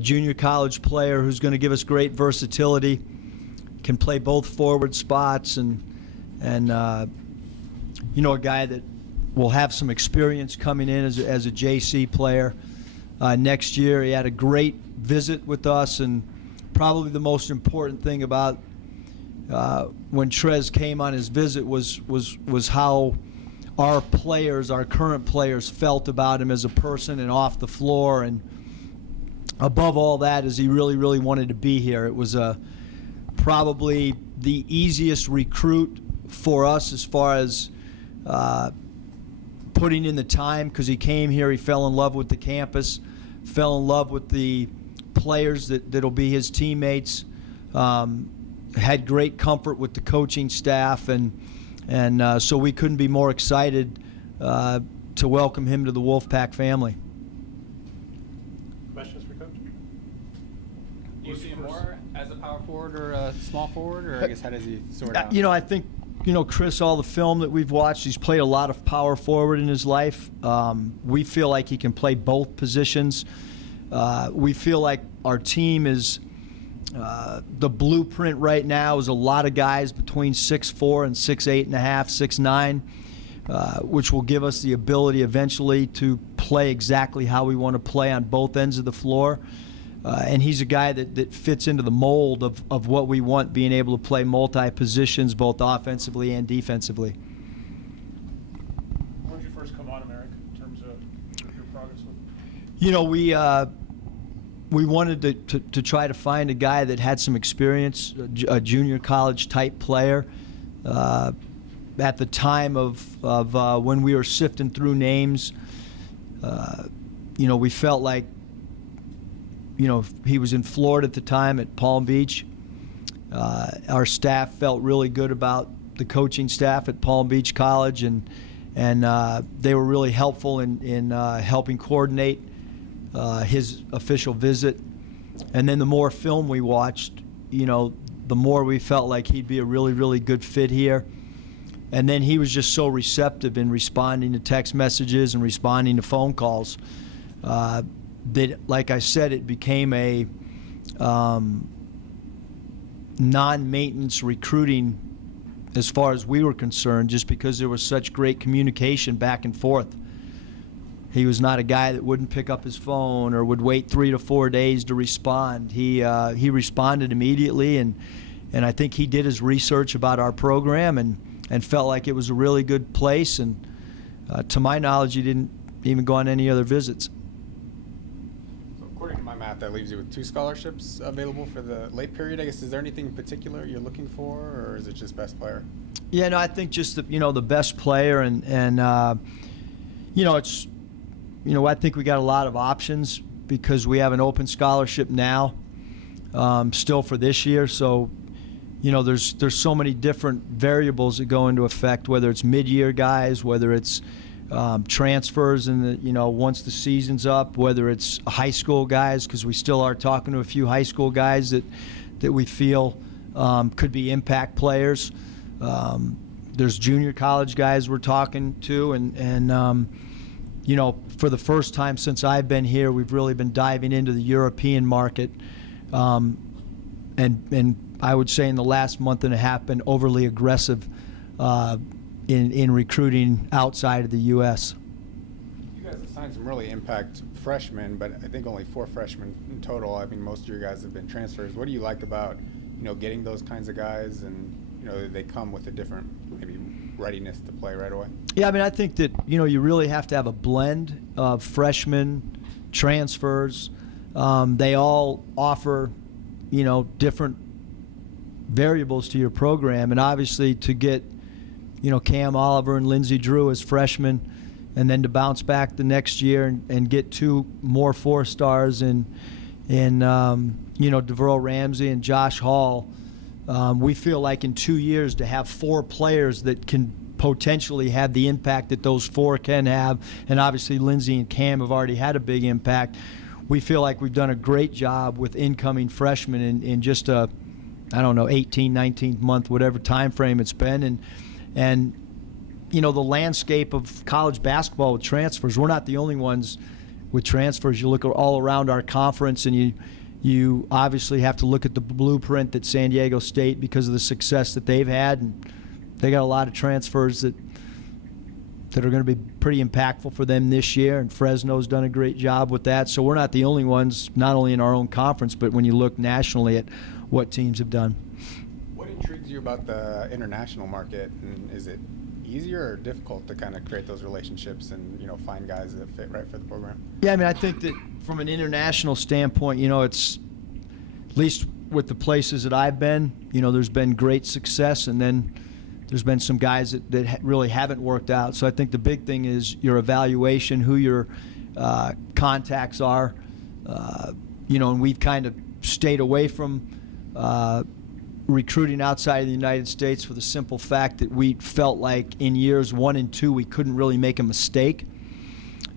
junior college player who's going to give us great versatility, can play both forward spots, and a guy that will have some experience coming in as a JC player next year. He had a great visit with us, and probably the most important thing about when Trez came on his visit was how our players, our current players, felt about him as a person and off the floor. And above all that is he really, really wanted to be here. It was probably the easiest recruit for us as far as putting in the time, because he came here, he fell in love with the campus, fell in love with the players that'll be his teammates, had great comfort with the coaching staff, and so we couldn't be more excited to welcome him to the Wolfpack family. Questions for Coach? Do you see him more as a power forward or a small forward, or I guess how does he sort out? I think, Chris, all the film that we've watched, he's played a lot of power forward in his life. We feel like he can play both positions. We feel like our team is the blueprint right now is a lot of guys between 6'4" and 6'8.5", 6'9", which will give us the ability eventually to play exactly how we want to play on both ends of the floor. And he's a guy that fits into the mold of what we want, being able to play multi-positions both offensively and defensively. When did you first come on him, Eric, in terms of your progress with him? We wanted to try to find a guy that had some experience, a junior college type player. At the time of when we were sifting through names, we felt like, he was in Florida at the time at Palm Beach. Our staff felt really good about the coaching staff at Palm Beach College, and they were really helpful in helping coordinate his official visit. And then the more film we watched, the more we felt like he'd be a really, really good fit here. And then he was just so receptive in responding to text messages and responding to phone calls that, like I said, it became a non-maintenance recruiting as far as we were concerned, just because there was such great communication back and forth. He was not a guy that wouldn't pick up his phone or would wait 3 to 4 days to respond. He responded immediately, and I think he did his research about our program and felt like it was a really good place. And to my knowledge, he didn't even go on any other visits. So according to my math, that leaves you with 2 scholarships available for the late period. I guess, is there anything in particular you're looking for, or is it just best player? Yeah, no, I think just the best player, and it's. I think we got a lot of options because we have an open scholarship now, still for this year. So, there's so many different variables that go into effect, whether it's mid-year guys, whether it's transfers and once the season's up, whether it's high school guys, because we still are talking to a few high school guys that we feel could be impact players. There's junior college guys we're talking to, and for the first time since I've been here, we've really been diving into the European market, and I would say in the last month and a half been overly aggressive in recruiting outside of the U.S. You guys have signed some really impact freshmen, but I think only 4 freshmen in total. I mean, most of your guys have been transfers. What do you like about getting those kinds of guys, and they come with a different maybe readiness to play right away? Yeah, I mean, I think that you really have to have a blend of freshmen, transfers. They all offer different variables to your program, and obviously to get Cam Oliver and Lindsey Drew as freshmen, and then to bounce back the next year and get 2 more 4-stars in DeVereaux Ramsey and Josh Hall. We feel like in 2 years to have 4 players that can potentially have the impact that those 4 can have, and obviously Lindsey and Cam have already had a big impact. We feel like we've done a great job with incoming freshmen in just a, 18, 19 month, whatever time frame it's been. And the landscape of college basketball with transfers, we're not the only ones with transfers. You look all around our conference, and you obviously have to look at the blueprint that San Diego State, because of the success that they've had, and they got a lot of transfers that are going to be pretty impactful for them this year, and Fresno's done a great job with that. So we're not the only ones, not only in our own conference, but when you look nationally at what teams have done. What intrigues you about the international market, and is it easier or difficult to kind of create those relationships and, find guys that fit right for the program? Yeah, I mean, I think that from an international standpoint, it's, at least with the places that I've been, there's been great success, and then there's been some guys that really haven't worked out. So I think the big thing is your evaluation, who your contacts are, and we've kind of stayed away from recruiting outside of the United States for the simple fact that we felt like in years 1 and 2 we couldn't really make a mistake.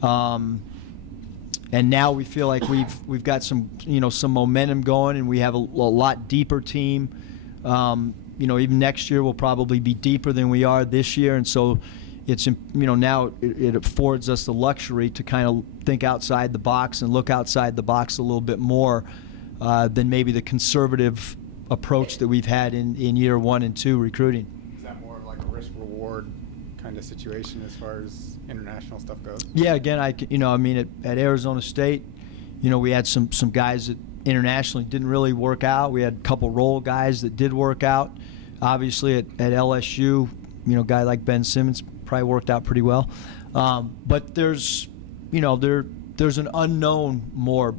And now we feel like we've got some some momentum going, and we have a lot deeper team. Even next year we'll probably be deeper than we are this year, and so it's now it affords us the luxury to kind of think outside the box and look outside the box a little bit more than maybe the conservative approach that we've had in year 1 and 2 recruiting. Is that more of like a risk-reward kind of situation as far as international stuff goes? Yeah, again, at Arizona State, we had some guys that internationally didn't really work out. We had a couple role guys that did work out. Obviously at LSU, a guy like Ben Simmons probably worked out pretty well. But there's an unknown more,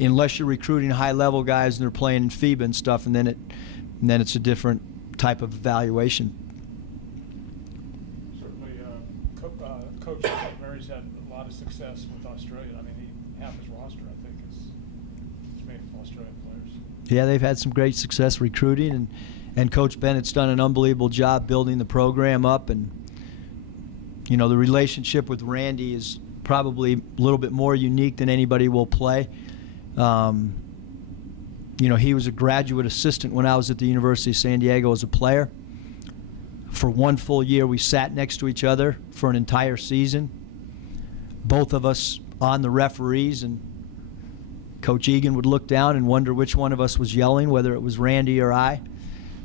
unless you're recruiting high-level guys and they're playing in FIBA and stuff, and then it's a different type of evaluation. Certainly, Coach St. Mary's had a lot of success with Australia. I mean, half his roster, I think, is made of Australian players. Yeah, they've had some great success recruiting, and Coach Bennett's done an unbelievable job building the program up. And the relationship with Randy is probably a little bit more unique than anybody will play. He was a graduate assistant when I was at the University of San Diego as a player. For 1 full year, we sat next to each other for an entire season, both of us on the referees, and Coach Egan would look down and wonder which one of us was yelling, whether it was Randy or I.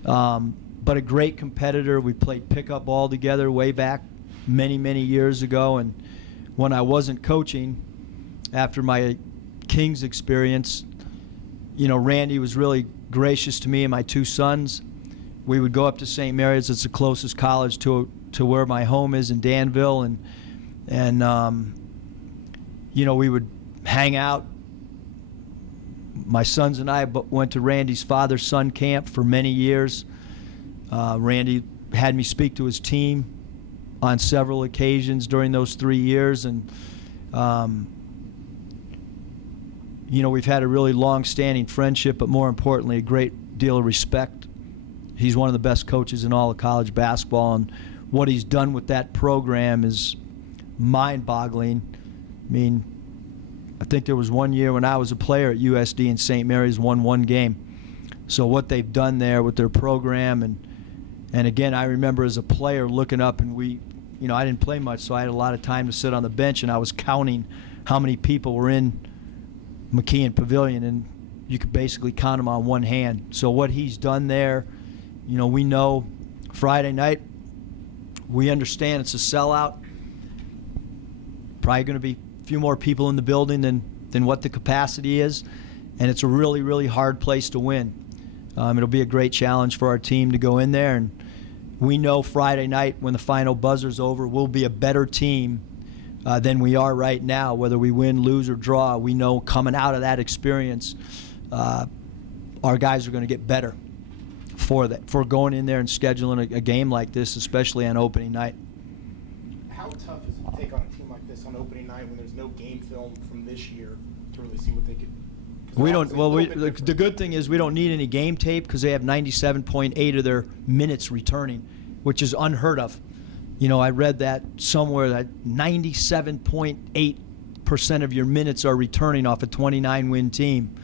But a great competitor. We played pickup ball together way back many, many years ago, and when I wasn't coaching, after my Kings experience, Randy was really gracious to me and my 2 sons. We would go up to St. Mary's. It's the closest college to where my home is in Danville, and we would hang out. My sons and I went to Randy's father-son camp for many years. Randy had me speak to his team on several occasions during those 3 years, and we've had a really long-standing friendship, but more importantly, a great deal of respect. He's one of the best coaches in all of college basketball, and what he's done with that program is mind-boggling. I mean, I think there was 1 year when I was a player at USD and St. Mary's won 1 game. So what they've done there with their program, and again, I remember as a player looking up, and I didn't play much, so I had a lot of time to sit on the bench, and I was counting how many people were in McKeon Pavilion, and you could basically count them on one hand. So what he's done there, we know Friday night, we understand it's a sellout. Probably going to be a few more people in the building than what the capacity is, and it's a really, really hard place to win. It'll be a great challenge for our team to go in there, and we know Friday night when the final buzzer's over, we'll be a better team than we are right now. Whether we win, lose, or draw, we know coming out of that experience, our guys are going to get better for going in there and scheduling a game like this, especially on opening night. How tough is it to take on a team like this on opening night when there's no game film from this year to really see what they could? We don't. Well, the good thing is we don't need any game tape because they have 97.8 of their minutes returning, which is unheard of. I read that somewhere that 97.8% of your minutes are returning off a 29-win team.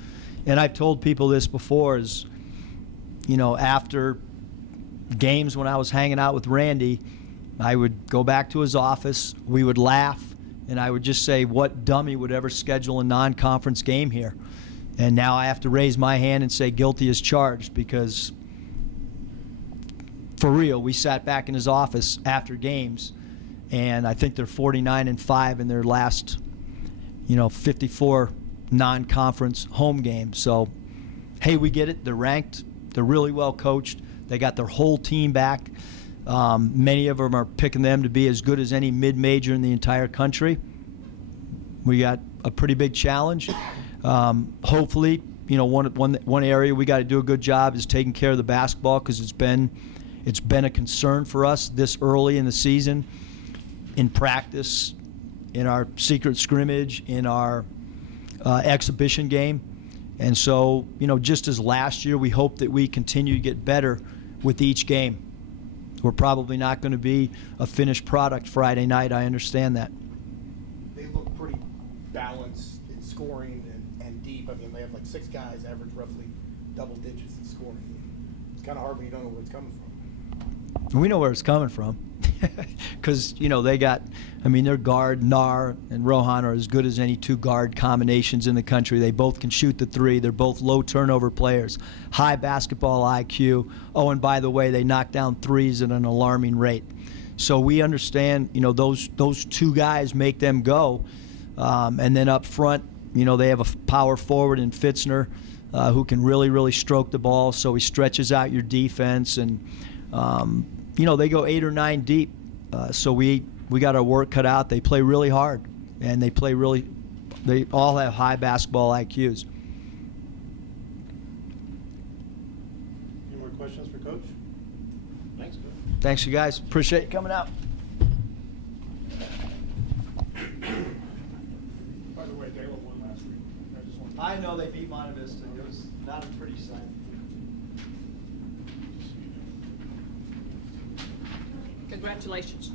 And I've told people this before is, after games when I was hanging out with Randy, I would go back to his office, we would laugh, And I would just say, what dummy would ever schedule a non-conference game here? And now I have to raise my hand and say guilty as charged, because for real, we sat back in his office after games, and I think they're 49-5 in their last, 54 non-conference home games. So, hey, we get it. They're ranked. They're really well coached. They got their whole team back. Many of them are picking them to be as good as any mid-major in the entire country. We got a pretty big challenge. Hopefully, one area we got to do a good job is taking care of the basketball, because it's been a concern for us this early in the season, in practice, in our secret scrimmage, in our exhibition game. And so, just as last year, we hope that we continue to get better with each game. We're probably not going to be a finished product Friday night. I understand that. They look pretty balanced in scoring and deep. I mean, they have like 6 guys average roughly double digits in scoring. It's kind of hard when you don't know where it's coming from. We know where it's coming from, because they got, their guard Nar and Rohan are as good as any 2 guard combinations in the country. They both can shoot the 3. They're both low turnover players, high basketball IQ. Oh, and by the way, they knock down 3s at an alarming rate. So we understand, those 2 guys make them go, and then up front, they have a power forward in Fitzner, who can really, really stroke the ball. So he stretches out your defense, and they go 8 or 9 deep. So we got our work cut out. They play really hard, and they all have high basketball IQs. Any more questions for Coach? Thanks, Coach. Thanks, you guys. Appreciate you coming out. By the way, they won last week. I just wanted to- I know they beat Monte Vista. It was not a pretty sight. Congratulations.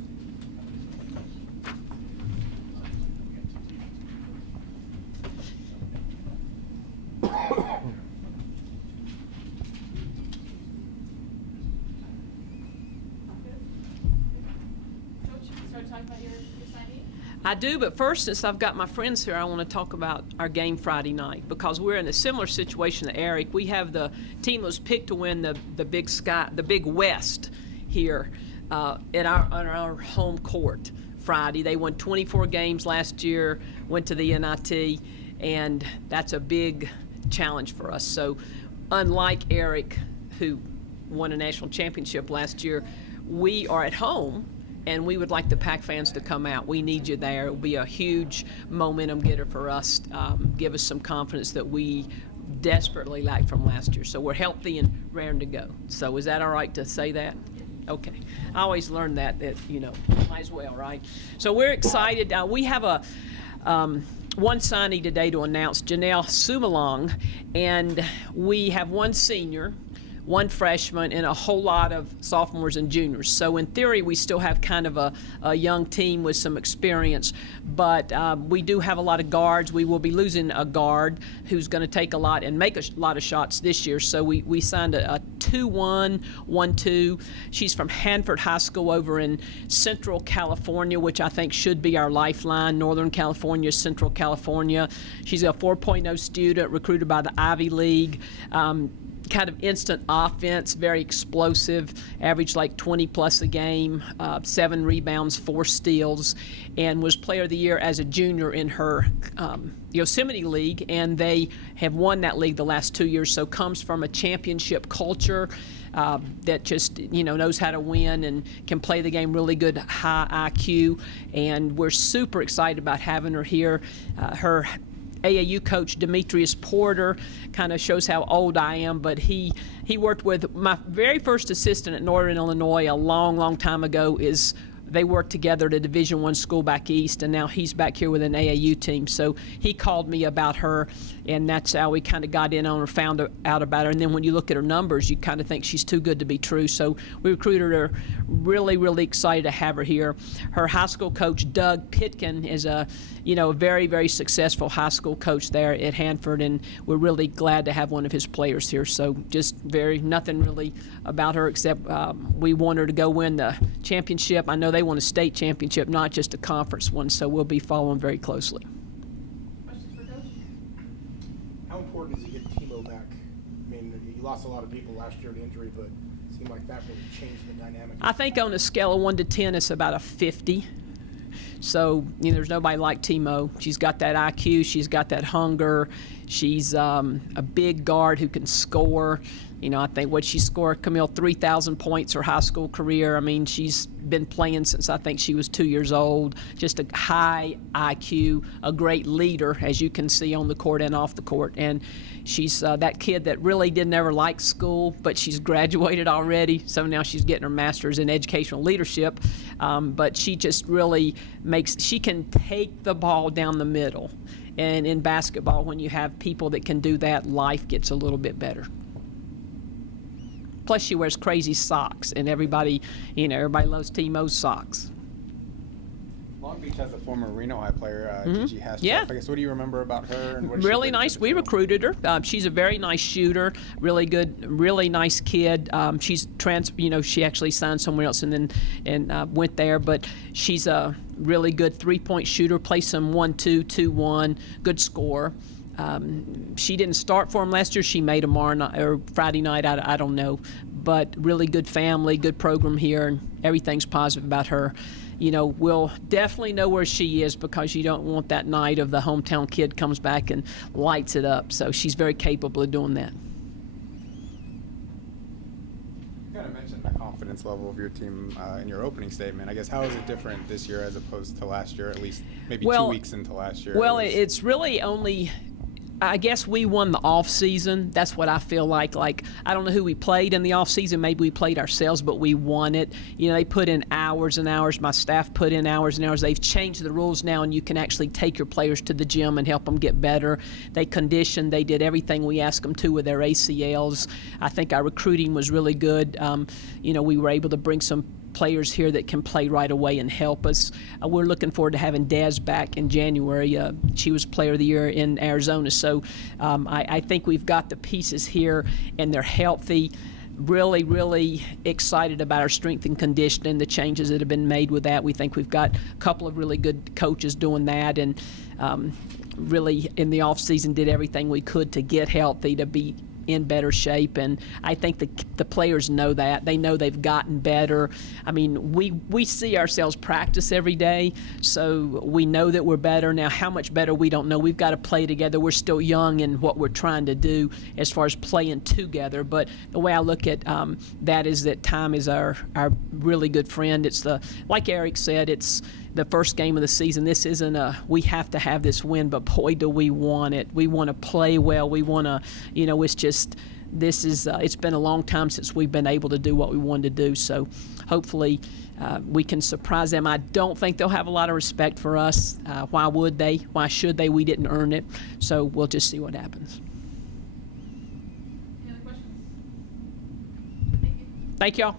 I do, but first, since I've got my friends here, I want to talk about our game Friday night, because we're in a similar situation to Eric. We have the team that was picked to win the Big West here on our home court Friday. They won 24 games last year, went to the NIT, and that's a big challenge for us. So unlike Eric, who won a national championship last year, we are at home, and we would like the Pac fans to come out. We need you there. It will be a huge momentum getter for us, give us some confidence that we desperately lacked from last year. So we're healthy and raring to go. So is that all right to say that? Okay. I always learned that might as well, right? So we're excited. We have a one signee today to announce, Janelle Sumalong, and we have one senior, one freshman, and a whole lot of sophomores and juniors. So in theory, we still have kind of a young team with some experience, but we do have a lot of guards. We will be losing a guard who's going to take a lot and make a lot of shots this year. So we signed a 2-1, 1-2. She's from Hanford High School over in Central California, which I think should be our lifeline, Northern California, Central California. She's a 4.0 student recruited by the Ivy League. Kind of instant offense, very explosive, averaged like 20 plus a game, 7 rebounds, 4 steals, and was player of the year as a junior in her Yosemite League, and they have won that league the last 2 years. So comes from a championship culture that just knows how to win and can play the game really good, high IQ, and we're super excited about having her here. Her AAU coach Demetrius Porter kind of shows how old I am, but he worked with my very first assistant at Northern Illinois a long time ago. They worked together at a Division I school back east, and now he's back here with an AAU team. So he called me about her, and that's how we kind of got in on her, found out about her. And then when you look at her numbers, you kind of think she's too good to be true. So we recruited her, really excited to have her here. Her high school coach, Doug Pitkin, is a very, very successful high school coach there at Hanford, and we're really glad to have one of his players here. So just nothing really about her except we want her to go win the championship. I know they they won a state championship, not just a conference one. So we'll be following very closely. Questions for Coach? How important is it to get Timo back? I mean, you lost a lot of people last year to injury, but it seemed like that really changed the dynamic. I think on a scale of 1 to 10, it's about a 50. So, there's nobody like Timo. She's got that IQ. She's got that hunger. She's a big guard who can score. I think what she scored, Camille, 3,000 points her high school career. I mean, she's been playing since I think she was 2 years old. Just a high IQ, a great leader, as you can see on the court and off the court. And she's that kid that really didn't ever like school, but she's graduated already. So now she's getting her master's in educational leadership. But she just really she can take the ball down the middle. And in basketball, when you have people that can do that, life gets a little bit better. Plus, she wears crazy socks, and everybody loves Timo's socks. Long Beach has a former Reno High player, Gigi Haschef. Yeah. I guess, what do you remember about her? And what does she Really bring to nice. the We table? recruited her. She's a very nice shooter, really good, really nice kid. She's she actually signed somewhere else and went there, but she's a really good 3-point shooter. Plays some 1-2, 2-1, good scorer. She didn't start for him last year. She made tomorrow night or Friday night. I don't know, but really good family, good program here, and everything's positive about her. We'll definitely know where she is because you don't want that night of the hometown kid comes back and lights it up. So she's very capable of doing that. You kind of mentioned the confidence level of your team in your opening statement. I guess, how is it different this year as opposed to last year, at least maybe 2 weeks into last year? Well, at least? it's really only, I guess we won the off season. That's what I feel like. Like, I don't know who we played in the off season. Maybe we played ourselves, but we won it. They put in hours and hours. My staff put in hours and hours. They've changed the rules now, and you can actually take your players to the gym and help them get better. They conditioned. They did everything we asked them to with their ACLs. I think our recruiting was really good. We were able to bring some players here that can play right away and help us. We're looking forward to having Des back in January. She was Player of the Year in Arizona. So I think we've got the pieces here, and they're healthy. Really, really excited about our strength and conditioning, the changes that have been made with that. We think we've got a couple of really good coaches doing that, and really in the off season did everything we could to get healthy, to be in better shape, and I think the players know that. They know they've gotten better. I mean, we see ourselves practice every day, so we know that we're better. Now, how much better, we don't know. We've got to play together. We're still young in what we're trying to do as far as playing together, but the way I look at that is that time is our really good friend. It's like Eric said, it's the first game of the season. This isn't we have to have this win, but boy, do we want it. We want to play well. We want to, it's just, it's been a long time since we've been able to do what we wanted to do. So hopefully we can surprise them. I don't think they'll have a lot of respect for us. Why would they? Why should they? We didn't earn it. So we'll just see what happens. Any other questions? Thank you. Thank y'all.